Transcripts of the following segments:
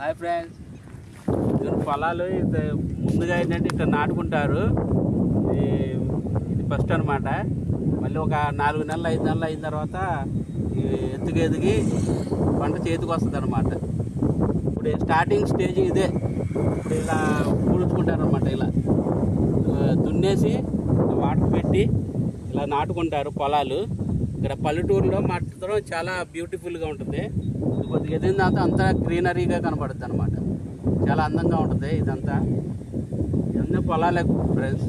Hi friends, ఇక్కడ పొలాలు ముందుగా ఏంటంటే ఇక్కడ నాటుకుంటారు. ఇది ఫస్ట్ అనమాట. మళ్ళీ ఒక 4 నెలలు 5 నెలలు అయిన తర్వాత ఎదిగి పంట చేతికి వస్తుంది అనమాట. ఇప్పుడు స్టార్టింగ్ స్టేజ్ ఇదే. ఇప్పుడు ఇలా పూడ్చుకుంటారు అనమాట. ఇలా దున్నేసి వాటర్ పెట్టి ఇలా నాటుకుంటారు పొలాలు. ఇక్కడ పల్లెటూరులో మాత్రం చాలా బ్యూటిఫుల్గా ఉంటుంది. కొద్దిగా ఎదిగిన తర్వాత అంతా గ్రీనరీగా కనబడుతుంది అనమాట. చాలా అందంగా ఉంటుంది ఇదంతా. ఇవన్నీ పొలాలే ఫ్రెండ్స్.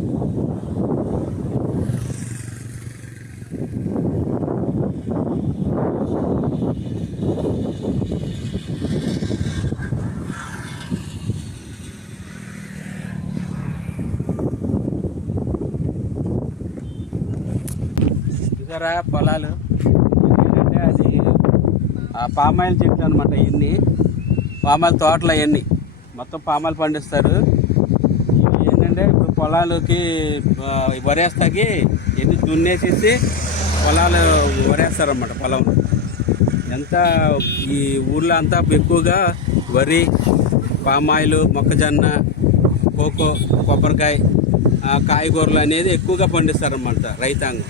చూసారా పొలాలు? ఏంటంటే అది పామాయిల్ చెట్లు అనమాట. ఇవన్నీ పామాయిల్ తోటలు, అవన్నీ మొత్తం పామాయిల్ పండిస్తారు. ఇవి ఏంటంటే ఇప్పుడు పొలాలకి వరేస్తాకి ఎన్ని దున్నేసేసి పొలాలు వరేస్తారన్నమాట. పొలం ఎంత ఈ ఊళ్ళో అంతా ఎక్కువగా వరి, పామాయిల్, మొక్కజొన్న, కోకో, కొబ్బరికాయ, కాయగూరలు అనేది ఎక్కువగా పండిస్తారన్నమాట రైతాంగం.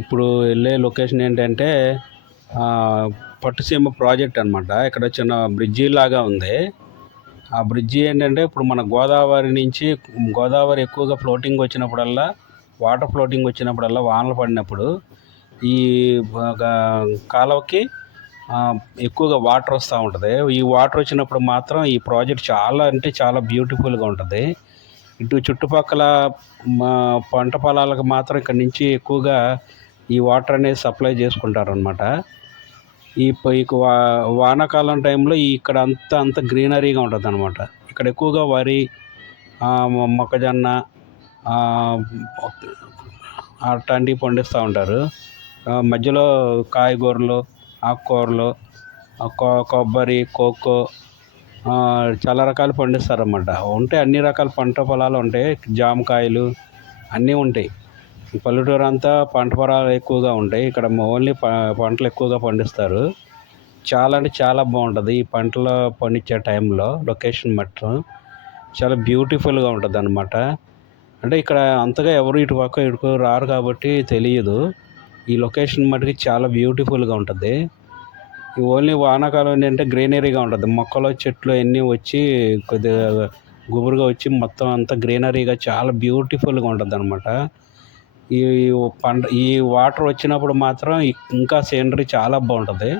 ఇప్పుడు వెళ్ళే లొకేషన్ ఏంటంటే పట్టుసీమ ప్రాజెక్ట్ అనమాట. ఇక్కడ చిన్న బ్రిడ్జి లాగా ఉంది. ఆ బ్రిడ్జి ఏంటంటే ఇప్పుడు మన గోదావరి నుంచి, గోదావరి ఎక్కువగా ఫ్లోటింగ్ వచ్చినప్పుడల్లా, వాటర్ ఫ్లోటింగ్ వచ్చినప్పుడల్లా, వానలు పడినప్పుడు ఈ కాలువకి ఎక్కువగా వాటర్ వస్తూ ఉంటుంది. ఈ వాటర్ వచ్చినప్పుడు మాత్రం ఈ ప్రాజెక్ట్ చాలా అంటే చాలా బ్యూటిఫుల్గా ఉంటుంది. ఇటు చుట్టుపక్కల పంట పొలాలకు మాత్రం ఇక్కడ నుంచి ఎక్కువగా ఈ వాటర్ అనేది సప్లై చేసుకుంటారు అనమాట. ఈ వానాకాలం టైంలో ఇక్కడ అంత గ్రీనరీగా ఉంటుంది అనమాట. ఇక్కడ ఎక్కువగా వరి, మొక్కజొన్న అట్లాంటివి పండిస్తూ ఉంటారు. మధ్యలో కాయగూరలు, ఆకుకూరలు, కొబ్బరి, కోకో, చాలా రకాలు పండిస్తారన్నమాట. ఉంటాయి, అన్ని రకాల పంట పొలాలు ఉంటాయి. జామకాయలు అన్నీ ఉంటాయి. పల్లెటూరు అంతా పంట పొలాలు ఎక్కువగా ఉంటాయి. ఇక్కడ ఓన్లీ పంటలు ఎక్కువగా పండిస్తారు. చాలా అంటే చాలా బాగుంటుంది ఈ పంటలు పండించే టైంలో. లొకేషన్ మాత్రం చాలా బ్యూటిఫుల్గా ఉంటుంది అన్నమాట. అంటే ఇక్కడ అంతగా ఎవరు ఇటు రారు కాబట్టి తెలియదు. ఈ లొకేషన్ మటుకు చాలా బ్యూటిఫుల్గా ఉంటుంది. ఓన్లీ వానాకాలం ఏంటంటే గ్రీనరీగా ఉంటుంది. మొక్కలు, చెట్లు అన్నీ వచ్చి కొద్దిగా గుబురుగా వచ్చి మొత్తం అంతా గ్రీనరీగా చాలా బ్యూటిఫుల్గా ఉంటుంది అనమాట. ఈ వాటర్ వచ్చినప్పుడు మాత్రం ఇంకా సీనరీ చాలా బాగుంటుంది.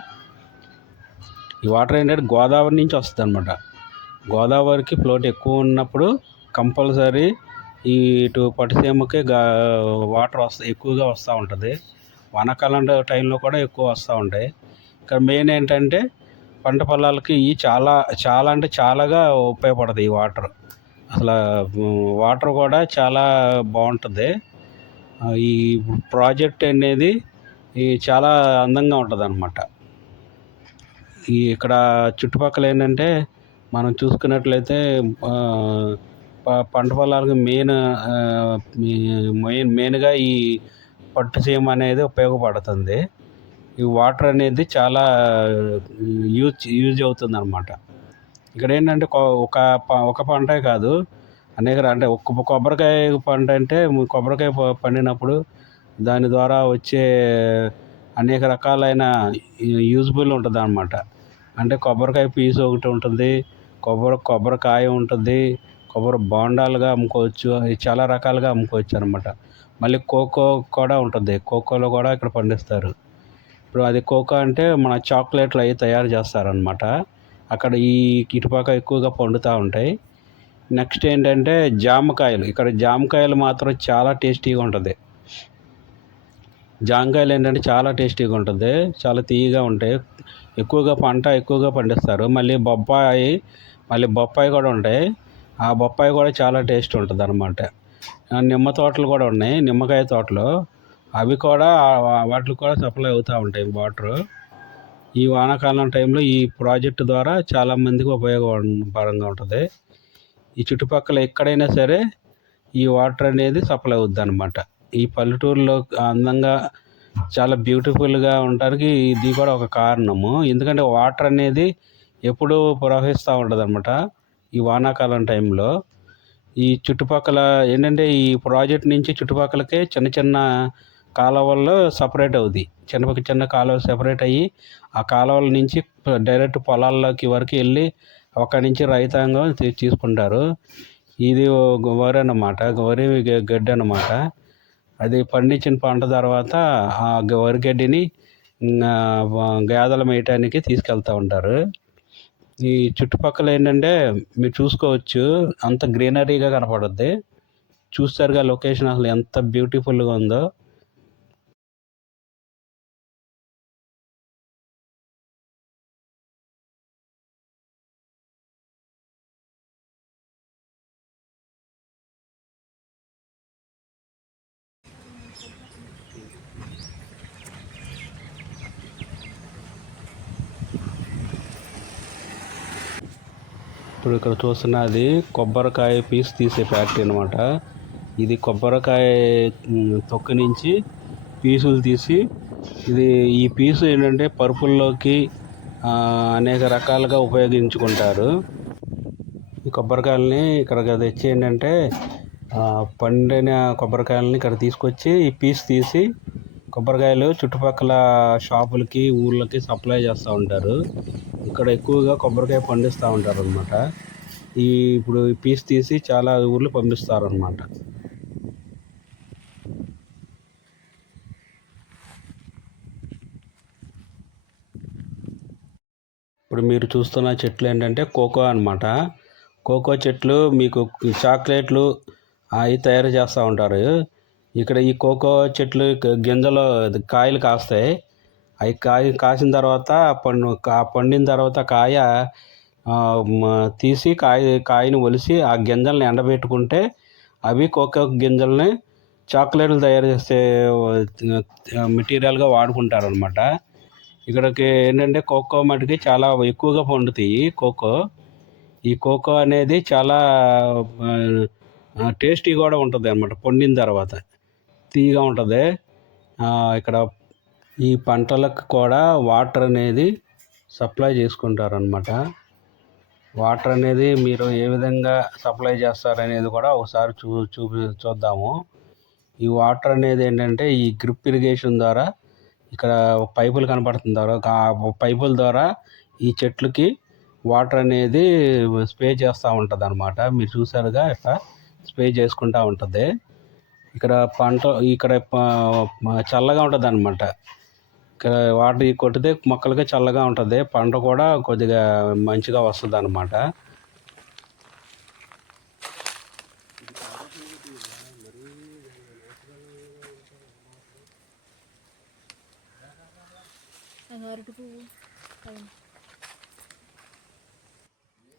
ఈ వాటర్ ఏంటంటే గోదావరి నుంచి వస్తుంది అనమాట. గోదావరికి ఫ్లోట్ ఎక్కువ ఉన్నప్పుడు కంపల్సరీ ఇటు పట్టుసీమకి వాటర్ ఎక్కువగా వస్తూ ఉంటుంది. వానాకాలం టైంలో కూడా ఎక్కువ వస్తూ ఉంటాయి. ఇక్కడ మెయిన్ ఏంటంటే పంట పొలాలకి చాలా చాలా అంటే చాలాగా ఉపయోగపడుతుంది ఈ వాటర్. అసలు వాటర్ కూడా చాలా బాగుంటుంది. ఈ ప్రాజెక్ట్ అనేది చాలా అందంగా ఉంటుంది అన్నమాట. ఇక్కడ చుట్టుపక్కల ఏంటంటే మనం చూసుకున్నట్లయితే పంట పొలాలకు మెయిన్గా ఈ పట్టుసీమ అనేది ఉపయోగపడుతుంది. ఈ వాటర్ అనేది చాలా యూజ్ అవుతుంది అన్నమాట. ఇక్కడ ఏంటంటే ఒక పంటే కాదు, అనేక అంటే ఒక్క కొబ్బరికాయ పంట అంటే కొబ్బరికాయ పండినప్పుడు దాని ద్వారా వచ్చే అనేక రకాలైన యూజ్ఫుల్ ఉంటుంది అన్నమాట. అంటే కొబ్బరికాయ పీసు ఒకటి ఉంటుంది, కొబ్బరికాయ ఉంటుంది, కొబ్బరి బోండాలుగా అమ్ముకోవచ్చు, చాలా రకాలుగా అమ్ముకోవచ్చు అనమాట. మళ్ళీ కోకో కూడా ఉంటుంది. కోకోలో కూడా ఇక్కడ పండిస్తారు. ఇప్పుడు అది కోకో అంటే మన చాక్లెట్లు అవి తయారు చేస్తారనమాట. అక్కడ ఇటుపక్క ఎక్కువగా పండుతూ ఉంటాయి. నెక్స్ట్ ఏంటంటే జామకాయలు. ఇక్కడ జామకాయలు మాత్రం చాలా టేస్టీగా ఉంటుంది. జాంకాయలు ఏంటంటే చాలా టేస్టీగా ఉంటుంది, చాలా తీయగా ఉంటాయి. ఎక్కువగా పండిస్తారు. మళ్ళీ బొప్పాయి కూడా ఉంటాయి. ఆ బొప్పాయి కూడా చాలా టేస్ట్ ఉంటుంది అన్నమాట. నిమ్మ తోటలు కూడా ఉన్నాయి, నిమ్మకాయ తోటలు. అవి కూడా వాటికి కూడా సప్లై అవుతూ ఉంటాయి వాటరు. ఈ వానాకాలం టైంలో ఈ ప్రాజెక్టు ద్వారా చాలామందికి ఉపయోగపరంగా ఉంటుంది. ఈ చుట్టుపక్కల ఎక్కడైనా సరే ఈ వాటర్ అనేది సప్లై అవుద్ది అనమాట. ఈ పల్లెటూరులో అందంగా చాలా బ్యూటిఫుల్గా ఉండడానికి ఇది కూడా ఒక కారణము. ఎందుకంటే వాటర్ అనేది ఎప్పుడూ ప్రవహిస్తూ ఉంటుంది అనమాట ఈ వానాకాలం టైంలో. ఈ చుట్టుపక్కల ఏంటంటే ఈ ప్రాజెక్ట్ నుంచి చుట్టుపక్కలకే చిన్న చిన్న కాలువల్లో సపరేట్ అవుద్ది. చిన్న కాలువలు సెపరేట్ అయ్యి ఆ కాలువల నుంచి డైరెక్ట్ పొలాల్లోకి వరకు వెళ్ళి అక్కడి నుంచి రైతాంగం తీసుకుంటారు. ఇది వరి అన్నమాట, గడ్డి అన్నమాట. అది పండించిన పంట తర్వాత ఆ వరి గడ్డిని గేదెలు మేయటానికి తీసుకెళ్తూ ఉంటారు. ఈ చుట్టుపక్కల ఏంటంటే మీరు చూసుకోవచ్చు, అంత గ్రీనరీగా కనపడుద్ది. చూస్తారుగా లొకేషన్ అసలు ఎంత బ్యూటిఫుల్గా ఉందో. ఇప్పుడు ఇక్కడ చూస్తున్నది కొబ్బరికాయ పీస్ తీసే ఫ్యాక్టరీ అనమాట. ఇది కొబ్బరికాయ తొక్క నుంచి పీసులు తీసి ఈ పీసు ఏంటంటే పరుపుల్లోకి అనేక రకాలుగా ఉపయోగించుకుంటారు. ఈ కొబ్బరికాయలని ఇక్కడికి తెచ్చి ఏంటంటే పండిన కొబ్బరికాయలని ఇక్కడ తీసుకొచ్చి ఈ పీస్ తీసి కొబ్బరికాయలు చుట్టుపక్కల షాపులకి ఊళ్ళకి సప్లై చేస్తూ ఉంటారు. ఇక్కడ ఎక్కువగా కొబ్బరికాయ పండిస్తూ ఉంటారు అనమాట. ఇప్పుడు ఈ పీస్ తీసి చాలా ఊర్లు పంపిస్తారు అనమాట. ఇప్పుడు మీరు చూస్తున్న చెట్లు ఏంటంటే కోకో అనమాట. కోకో చెట్లు మీకు చాక్లెట్లు అవి తయారు చేస్తూ ఉంటారు. ఇక్కడ ఈ కోకో చెట్లు గింజలు కాయలు కాస్తాయి. అవి కాసిన తర్వాత పండిన తర్వాత కాయ తీసి కాయను ఒలిసి ఆ గింజల్ని ఎండబెట్టుకుంటే అవి కోకో గింజల్ని చాక్లెట్లు తయారు చేసే మెటీరియల్గా వాడుకుంటారు అనమాట. ఇక్కడికి ఏంటంటే కోకో మటుకి చాలా ఎక్కువగా పండుతాయి కోకో. ఈ కోకో అనేది చాలా టేస్టీ కూడా ఉంటుంది అన్నమాట. పండిన తర్వాత తీయగా ఉంటుంది. ఇక్కడ ఈ పంటలకు కూడా వాటర్ అనేది సప్లై చేసుకుంటారనమాట. వాటర్ అనేది మీరు ఏ విధంగా సప్లై చేస్తారనేది కూడా ఒకసారి చూద్దాము. ఈ వాటర్ అనేది ఏంటంటే ఈ డ్రిప్ ఇరిగేషన్ ద్వారా ఇక్కడ పైపులు కనపడుతుంది, ఆ పైపుల ద్వారా ఈ చెట్లకి వాటర్ అనేది స్ప్రే చేస్తూ ఉంటుంది అనమాట. మీరు చూసారుగా ఇట్లా స్ప్రే చేసుకుంటూ ఉంటుంది. ఇక్కడ చల్లగా ఉంటుంది అనమాట. ఇక్కడ వాటర్ కొట్టితే మొక్కలకి చల్లగా ఉంటుంది, పంట కూడా కొద్దిగా మంచిగా వస్తుంది అనమాట.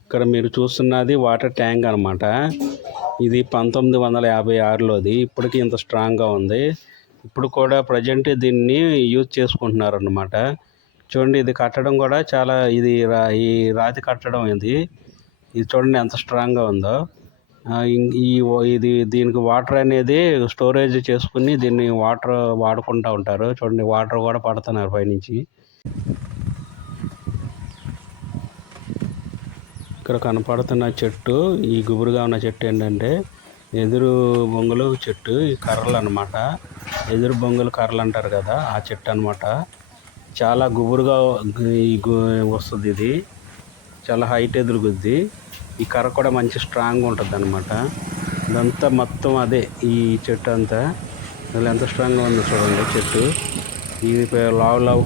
ఇక్కడ మీరు చూస్తున్నది వాటర్ ట్యాంక్ అనమాట. ఇది 1956లోది. ఇప్పటికీ ఇంత స్ట్రాంగ్గా ఉంది. ఇప్పుడు కూడా ప్రజెంట్ దీన్ని యూజ్ చేసుకుంటున్నారు అన్నమాట. చూడండి, ఇది కట్టడం కూడా చాలా ఈ రాతి కట్టడం ఇది చూడండి ఎంత స్ట్రాంగ్గా ఉందో. దీనికి వాటర్ అనేది స్టోరేజ్ చేసుకుని దీన్ని వాటర్ వాడుకుంటూ ఉంటారు. చూడండి, వాటర్ కూడా పడుతున్నారు పైనుంచి. ఇక్కడ కనపడుతున్న చెట్టు, ఈ గుబురుగా ఉన్న చెట్టు ఏంటంటే ఎదురు బొంగులు చెట్టు. ఈ కర్రలు అనమాట, ఎదురు బొంగులు కర్రలు అంటారు కదా, ఆ చెట్టు అనమాట. చాలా గుబురుగా వస్తుంది. ఇది చాలా హైట్ ఎదురుగుద్ది. ఈ కర్ర కూడా మంచి స్ట్రాంగ్ ఉంటుంది అనమాట. ఇదంతా మొత్తం అదే ఈ చెట్టు అంతా. ఇలా ఎంత స్ట్రాంగ్గా ఉందో చూడండి చెట్టు. ఇది లావు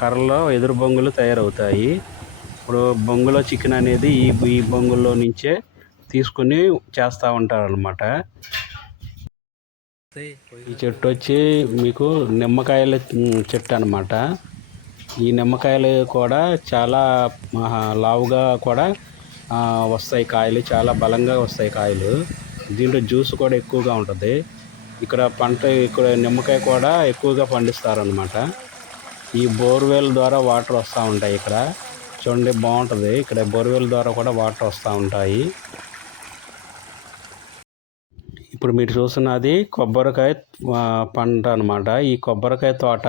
కర్రలో ఎదురు బొంగులు తయారవుతాయి. ఇప్పుడు బొంగులో చికెన్ అనేది ఈ బొంగుల్లో నుంచే తీసుకుని చేస్తూ ఉంటారు అన్నమాట. ఈ చెట్టు వచ్చి మీకు నిమ్మకాయల చెట్టు అనమాట. ఈ నిమ్మకాయలు కూడా చాలా లావుగా కూడా వస్తాయి కాయలు, చాలా బలంగా వస్తాయి కాయలు. దీంట్లో జ్యూస్ కూడా ఎక్కువగా ఉంటుంది. ఇక్కడ నిమ్మకాయ కూడా ఎక్కువగా పండిస్తారనమాట. ఈ బోర్వెల్ ద్వారా వాటర్ వస్తూ ఉంటాయి. ఇక్కడ చూడండి బాగుంటుంది. ఇక్కడ బోర్వెల్ ద్వారా కూడా వాటర్ వస్తూ ఉంటాయి. ఇప్పుడు మీరు చూస్తున్నది కొబ్బరికాయ పంట అనమాట. ఈ కొబ్బరికాయ తోట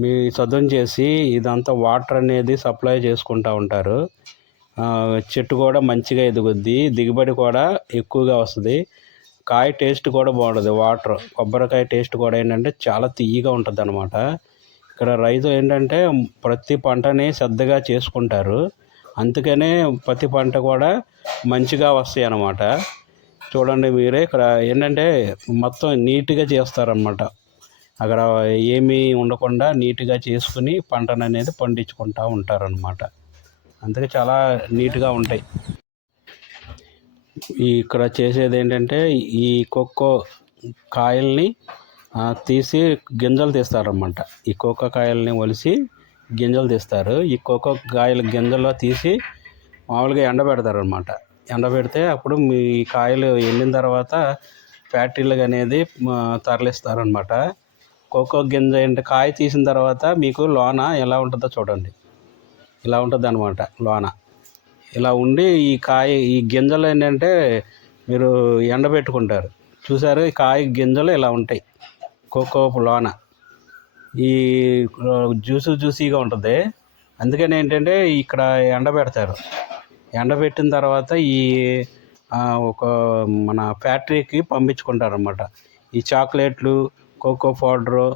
మీ చదును చేసి ఇదంతా వాటర్ అనేది సప్లై చేసుకుంటూ ఉంటారు. చెట్టు కూడా మంచిగా ఎదుగుద్ది, దిగుబడి కూడా ఎక్కువగా వస్తుంది. కాయ టేస్ట్ కూడా బాగుంటుంది. కొబ్బరికాయ టేస్ట్ కూడా ఏంటంటే చాలా తియ్యగా ఉంటుంది అనమాట. ఇక్కడ రైతు ఏంటంటే ప్రతి పంటని శ్రద్ధగా చేసుకుంటారు. అందుకనే ప్రతి పంట కూడా మంచిగా వస్తాయి అన్నమాట. చూడండి మీరే, ఇక్కడ ఏంటంటే మొత్తం నీట్గా చేస్తారన్నమాట. అక్కడ ఏమీ ఉండకుండా నీట్గా చేసుకుని పంటను అనేది పండించుకుంటూ ఉంటారనమాట. అందుకే చాలా నీట్గా ఉంటాయి. ఇక్కడ చేసేది ఏంటంటే ఈ కోకో కాయల్ని తీసి గింజలు తీస్తారన్నమాట. ఈ కోకో కాయల్ని ఒలిసి గింజలు తీస్తారు. ఈ కోకో కాయల గింజల్లో తీసి మామూలుగా ఎండబెడతారనమాట. ఎండబెడితే అప్పుడు మీ కాయలు ఎండిన తర్వాత ఫ్యాక్టరీలకు అనేది తరలిస్తారనమాట. కోకో గింజ కాయ తీసిన తర్వాత మీకు లోన ఎలా ఉంటుందో చూడండి. ఇలా ఉంటుంది అనమాట. లోన ఇలా ఉండి ఈ గింజలు ఏంటంటే మీరు ఎండబెట్టుకుంటారు. చూసారు, ఈ కాయ గింజలు ఇలా ఉంటాయి. కోకో లోన ఈ జ్యూసీగా ఉంటుంది. అందుకని ఏంటంటే ఇక్కడ ఎండబెడతారు. ఎండబెట్టిన తర్వాత ఒక మన ఫ్యాక్టరీకి పంపించుకుంటారన్నమాట. ఈ చాక్లెట్లు, కోకో పౌడరు,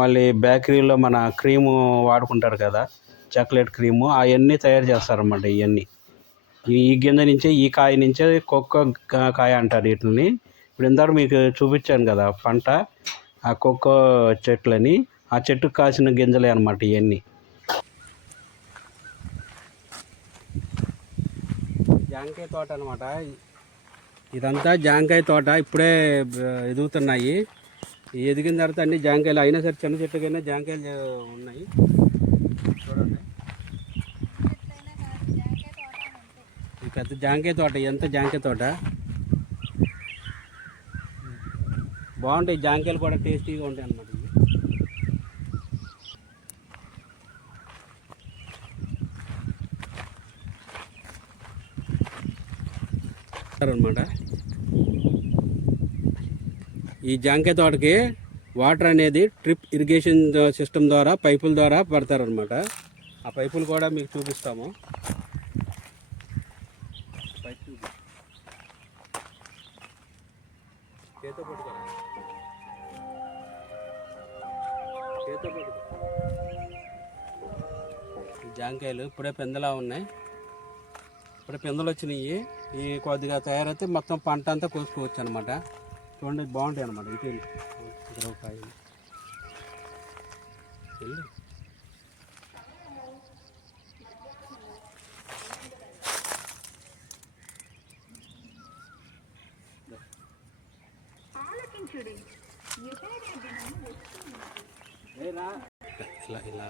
మళ్ళీ బేకరీలో మన క్రీము వాడుకుంటారు కదా, చాక్లెట్ క్రీము, అవన్నీ తయారు చేస్తారన్నమాట. ఇవన్నీ ఈ గింజ నుంచే, ఈ కాయ నుంచే కోకో కాయ అంటారు వీటిని. ఇప్పుడు ఇందాక మీకు చూపించాను కదా పంట, ఆ కోకో చెట్లని, ఆ చెట్టుకు కాసిన గింజలే అన్నమాట ఇవన్నీ. జాంకాయ తోట అనమాట. ఇదంతా జాంకాయ తోట. ఇప్పుడే ఎదుగుతున్నాయి. ఎదిగిన తర్వాత అన్ని జాంకాయలు అయినా సరే చిన్న చెట్టుకైనా జాంకాయలు ఉన్నాయి. చూడండి, ఈ పెద్ద జాంకాయ తోట, ఎంత జాంకాయ తోట బాగుంటాయి. జాంకాయలు కూడా టేస్టీగా ఉంటాయి అన్నమాట. అనమాట ఈ జాంకాయ తోటకి వాటర్ అనేది డ్రిప్ ఇరిగేషన్ సిస్టమ్ ద్వారా పైపుల ద్వారా పడతారనమాట. ఆ పైపులు కూడా మీకు చూపిస్తాము. జాంకాయలు ఇప్పుడే పెందలా ఉన్నాయి. ఇప్పుడు పిందెలు వచ్చినాయి. ఈ కొద్దిగా తయారైతే మొత్తం పంట అంతా కోసుకోవచ్చు అనమాట. చూడండి బాగుంటాయి అనమాట. ఇటు కాయలు ఇలా ఇలా